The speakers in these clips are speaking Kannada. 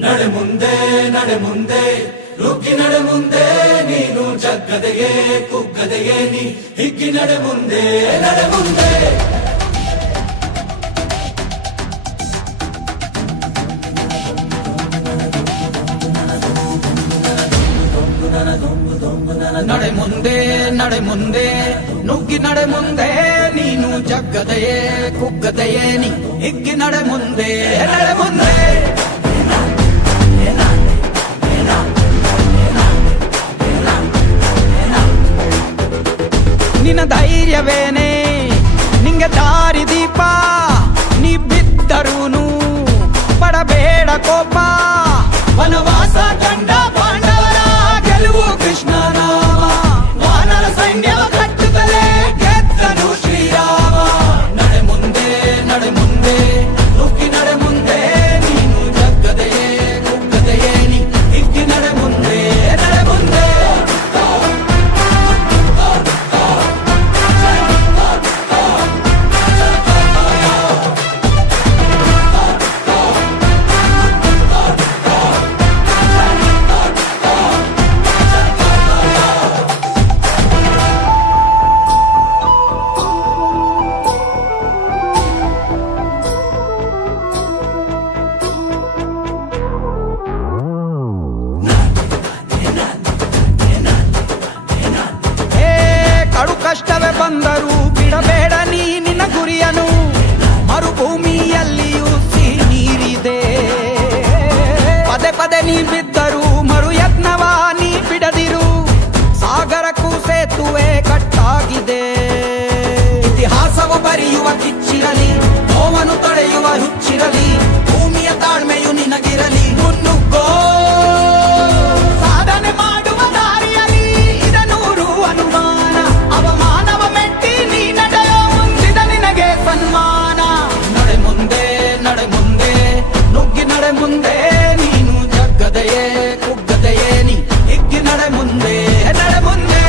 ನಡೆ ಮುಂದೆ ನಡೆ ಮುಂದೆ ನುಗ್ಗಿ ನಡೆ ಮುಂದೆ ನೀನು ಜಗ್ಗದೆಯೇ ಕುಗ್ಗದೆಯೇ ನೀ ಹಿಗ್ಗಿ ನಡೆ ಮುಂದೆ ನಡೆ ಮುಂದೆ. ನಡೆ ಮುಂದೆ ನಡೆ ಮುಂದೆ ನುಗ್ಗಿ ನಡೆ ಮುಂದೆ ನೀನು ಜಗ್ಗದೆಯೇ ಕುಗ್ಗದೆಯೇ ನೀ ಹಿಗ್ಗಿ ನಡೆ ಮುಂದೆ ನಡೆ ಮುಂದೆ. ನಿನ್ನ ಧೈರ್ಯವೇನೆ ನಿಂಗೆ ದಾರಿ ದೀಪ, ನೀ ಬಿದ್ದರೂನು ಪಡಬೇಡ ಕೋಪ. ವನವಾಸ ಕಂಡ ಪಾಂಡವರ ಗೆಲುವು ಕೃಷ್ಣ ನಾಮ, ವಾನರ ಸೈನ್ಯವ ಕಟ್ಟುತ್ತಲೇ ಗೆದ್ದನು ಶ್ರೀರಾಮ. ನಡೆ ಮುಂದೆ ನಡೆ ಮುಂದೆ ನುಗ್ಗಿ ನಡೆ ಮುಂದೆ ನೀನು ಜಗ್ಗದೆಯೇ ಕುಗ್ಗದೆಯೇ ನೀ ಹಿಗ್ಗಿ ನಡೆ ಮುಂದೆ ನಡೆ ಮುಂದೆ. ಕಷ್ಟವೇ ಬಂದರೂ ಬಿಡಬೇಡ ನೀ ನಿನ್ನ ಗುರಿಯನು, ಮರುಭೂಮಿಯಲ್ಲಿಯೂ ಸಿಹಿ ನೀರಿದೆ. ಪದೇ ಪದೇ ನೀ ಬಿದ್ದರೂ ಮರು ಯತ್ನವ ನೀ ಬಿಡದಿರು, ಸಾಗರಕ್ಕೂ ಸೇತುವೆ ಕಟ್ಟಾಗಿದೆ. ಇತಿಹಾಸವು ಬರೆಯುವ ಕಿಚ್ಚಿರಲಿ, ನೋವನ್ನು ತೊಳೆಯುವ ಹುಚ್ಚಿರಲಿ, ಭೂಮಿಯ ತಾಳ್ಮೆಯು ನಿನಗಿರಲಿ. ಮುನ್ನುಗ್ಗೋ ಸಾಧನೆ ಮಾಡುವ ದಾರಿಯಲಿ ಇದನೂರು ಅನುಮಾನ, ಅವಮಾನವ ಮೆಟ್ಟಿ ನೀ ನಡೆಯೋ ಮುಂದಿದ ನಿನಗೆ ಸನ್ಮಾನ. ನಡೆ ಮುಂದೆ ನಡೆ ಮುಂದೆ ನುಗ್ಗಿ ನಡೆ ಮುಂದೆ ನೀನು ಜಗ್ಗದೆಯೇ ಕುಗ್ಗದೆಯೇ ನೀ ಹಿಗ್ಗಿ ನಡೆ ಮುಂದೆ ನಡೆ ಮುಂದೆ.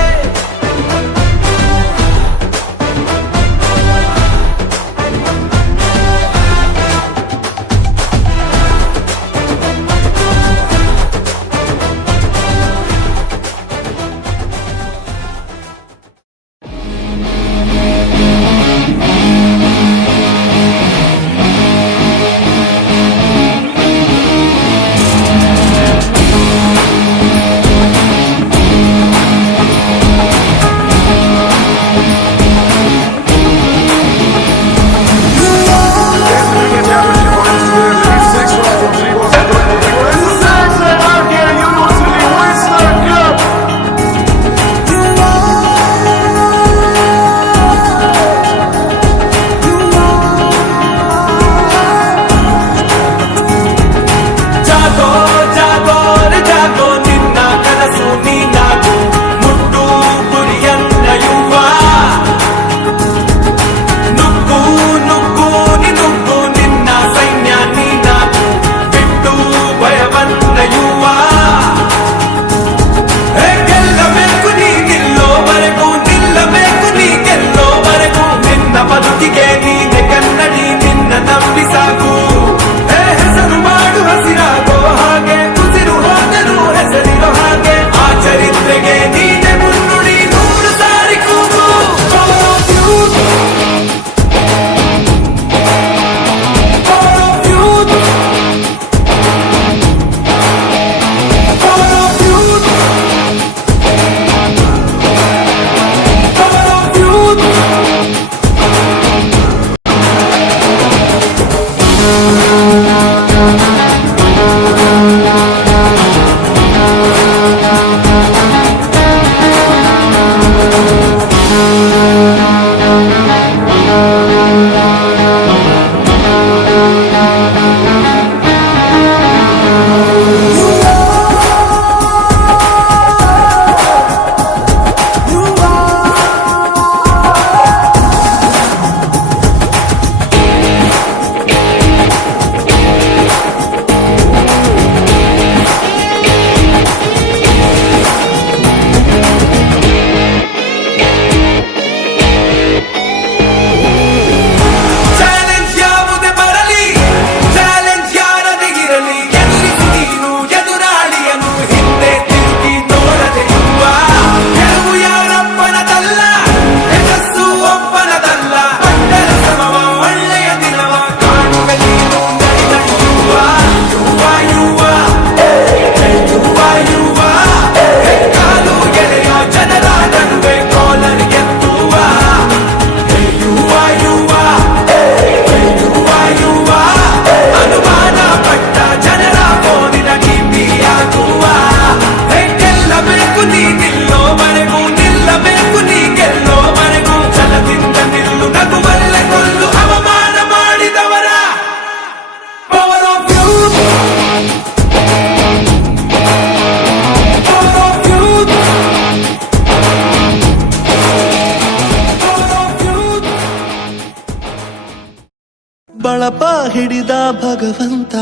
ಹಿಡಿದ ಭಗವಂತ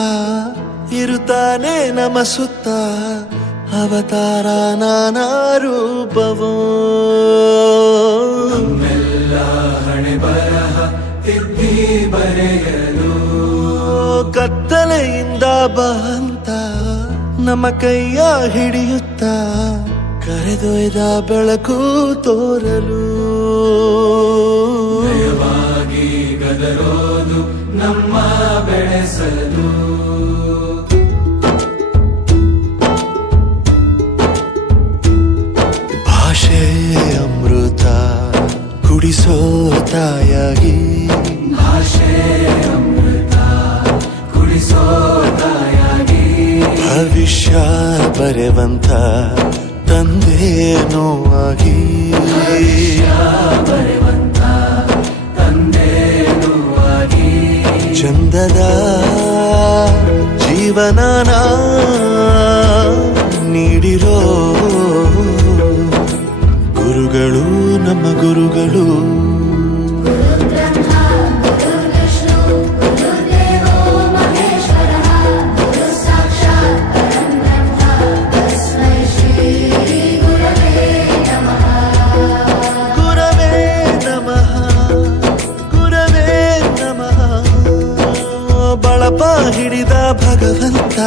ಇರುತ್ತಾನೆ ನಮ ಸುತ್ತ ಅವತಾರ ನಾನಾ ರೂಪವೋ ನಮ್ಮೆಲ್ಲ ಹಣೆ ಬರಹ ತಿದ್ದಿ ಬರೆಯಲು ಕತ್ತಲೆಯಿಂದ ಬಂತ ನಮ್ಮ ಕೈಯ ಹಿಡಿಯುತ್ತ ಕರೆದೊಯ್ದ ಬೆಳಕು ತೋರಲು ನಯವಾಗಿ ಗದರೋದು ನಮ್ಮ ಬೆಳೆಸಲು ಭಾಷೆ ಅಮೃತ ಕುಡಿಸೋ ತಾಯಾಗಿ ಭಾಷೆ ಅಮೃತ ಕುಡಿಸೋ ತಾಯಾಗಿ ಭವಿಷ್ಯ ಬರೆವಂತ ತಂದೇನೋ ಆಗಿ ಬರೆವಂತ ತಂದೇನೂ ಆಗಿ ಚಂದದ ಜೀವನನ ನೀಡಿರೋ ಗುರುಗಳು ನಮ್ಮ ಗುರುಗಳು ಗುರವೇ ನಮಃ ಗುರವೇ ನಮಃ ಬಳಪ ಹಿಡಿದ ಭಗವಂತ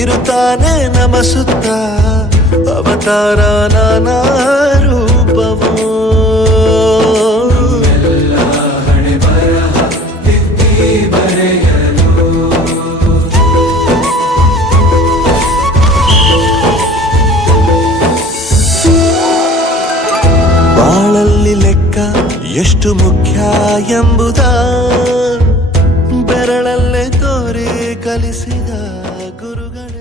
ಇರುತ್ತಾನೆ ನಮ ಸುತ್ತ ಅವತಾರ ನಾನಾ ರೂಪವೋ ಎಲ್ಲ ಹಣೆ ಬರಹ ತಿದ್ದಿ ಬರೆಯಲು ಬಾಳಲ್ಲಿ ಲೆಕ್ಕ ಎಷ್ಟು ಮುಖ್ಯ ಎಂಬುದ ಬೆರಳಲ್ಲೇ ತೋರಿ ಕಲಿಸಿದ ಗುರುಗಳೇ